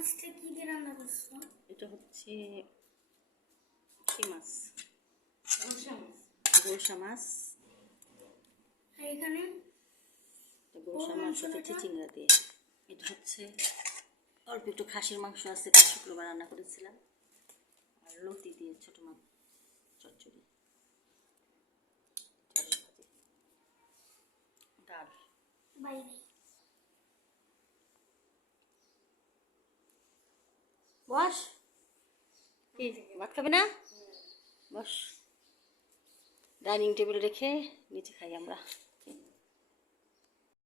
মাছটা কি দিয়ে রান্না করছো? এটা হচ্ছে কি মাছ? গোলসা মাছ। আর এখানে গোলসা মাছ হচ্ছে চিংড়া দিয়ে। এটা হচ্ছে অল্প একটু খাসির মাংস আছে, শুক্রবার রান্না করেছিলাম। আর লতি দিয়ে ছোট মাছ চচ্চড়ি, ডাল। বাইরে বস, কি ভাত খাবে না? বস, ডাইনিং টেবিল রেখে নিচে খাই আমরা।